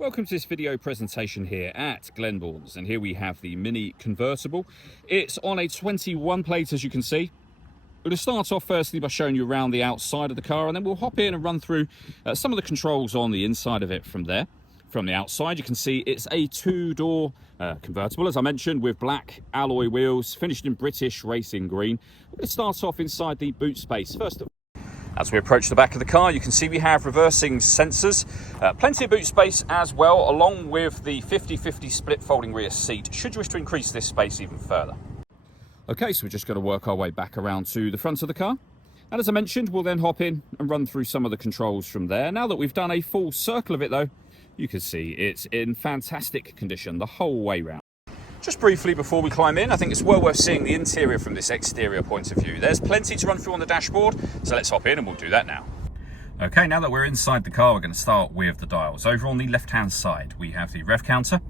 Welcome to this video presentation here at Glenbourne's, and here we have the Mini Convertible. It's on a 21 plate, as you can see. We'll start off firstly by showing you around the outside of the car, and then we'll hop in and run through some of the controls on the inside of it from there. From the outside, you can see it's a two-door convertible, as I mentioned, with black alloy wheels, finished in British racing green. We're going to start off inside the boot space first of all. As we approach the back of the car, you can see we have reversing sensors, plenty of boot space as well, along with the 50-50 split folding rear seat, should you wish to increase this space even further. Okay, so we're just going to work our way back around to the front of the car. And as I mentioned, we'll then hop in and run through some of the controls from there. Now that we've done a full circle of it though, you can see it's in fantastic condition the whole way round. Just briefly before we climb in, I think it's well worth seeing the interior from this exterior point of view. There's plenty to run through on the dashboard, so let's hop in and we'll do that now. Okay, now that we're inside the car, we're going to start with the dials. Over on the left-hand side, we have the rev counter.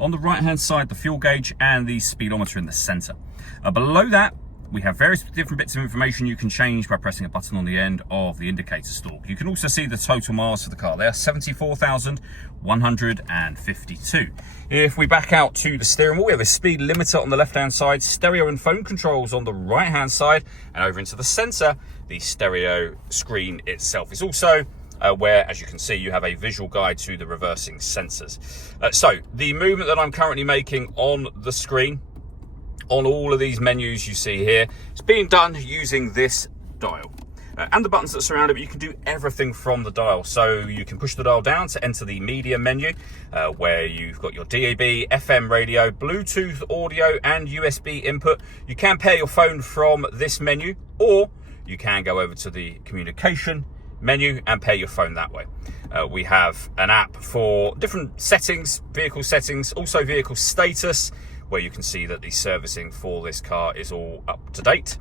On the right-hand side, the fuel gauge and the speedometer in the centre. Below that, we have various different bits of information you can change by pressing a button on the end of the indicator stalk. You can also see the total miles for the car. They are 74,152. If we back out to the steering wheel, we have a speed limiter on the left-hand side, stereo and phone controls on the right-hand side, and over into the centre, the stereo screen itself is also where, as you can see, you have a visual guide to the reversing sensors. So the movement that I'm currently making on the screen, on all of these menus you see here, it's being done using this dial. And the buttons that surround it, you can do everything from the dial. So you can push the dial down to enter the media menu, where you've got your DAB, FM radio, Bluetooth audio, and USB input. You can pair your phone from this menu, or you can go over to the communication menu and pair your phone that way. We have an app for different settings, vehicle settings, also vehicle status, where you can see that the servicing for this car is all up to date.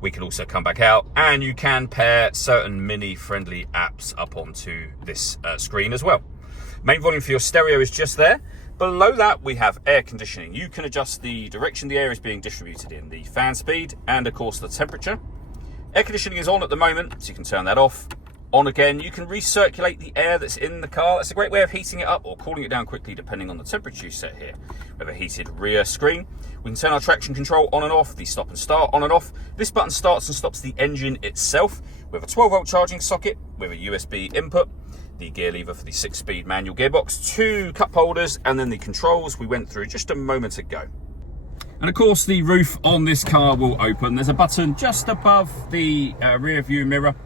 We can also come back out and you can pair certain Mini-friendly apps up onto this screen as well. Main volume for your stereo is just there. Below that, we have air conditioning. You can adjust the direction the air is being distributed in, the fan speed, and of course the temperature. Air conditioning is on at the moment, so you can turn that off. On again, you can recirculate the air that's in the car. That's a great way of heating it up or cooling it down quickly depending on the temperature you set here. We have a heated rear screen. We can turn our traction control on and off, the stop and start on and off. This button starts and stops the engine itself. We have a 12-volt charging socket with a USB input, the gear lever for the 6-speed manual gearbox, 2 cup holders, and then the controls we went through just a moment ago. And of course, the roof on this car will open. There's a button just above the rear view mirror.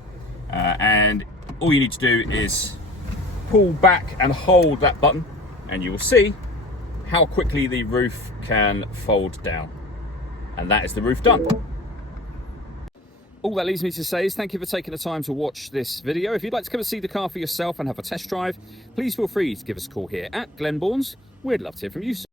And all you need to do is pull back and hold that button, and you will see how quickly the roof can fold down. And that is the roof done. All that leaves me to say is thank you for taking the time to watch this video. If you'd like to come and see the car for yourself and have a test drive, please feel free to give us a call here at Glenbourne's. We'd love to hear from you soon.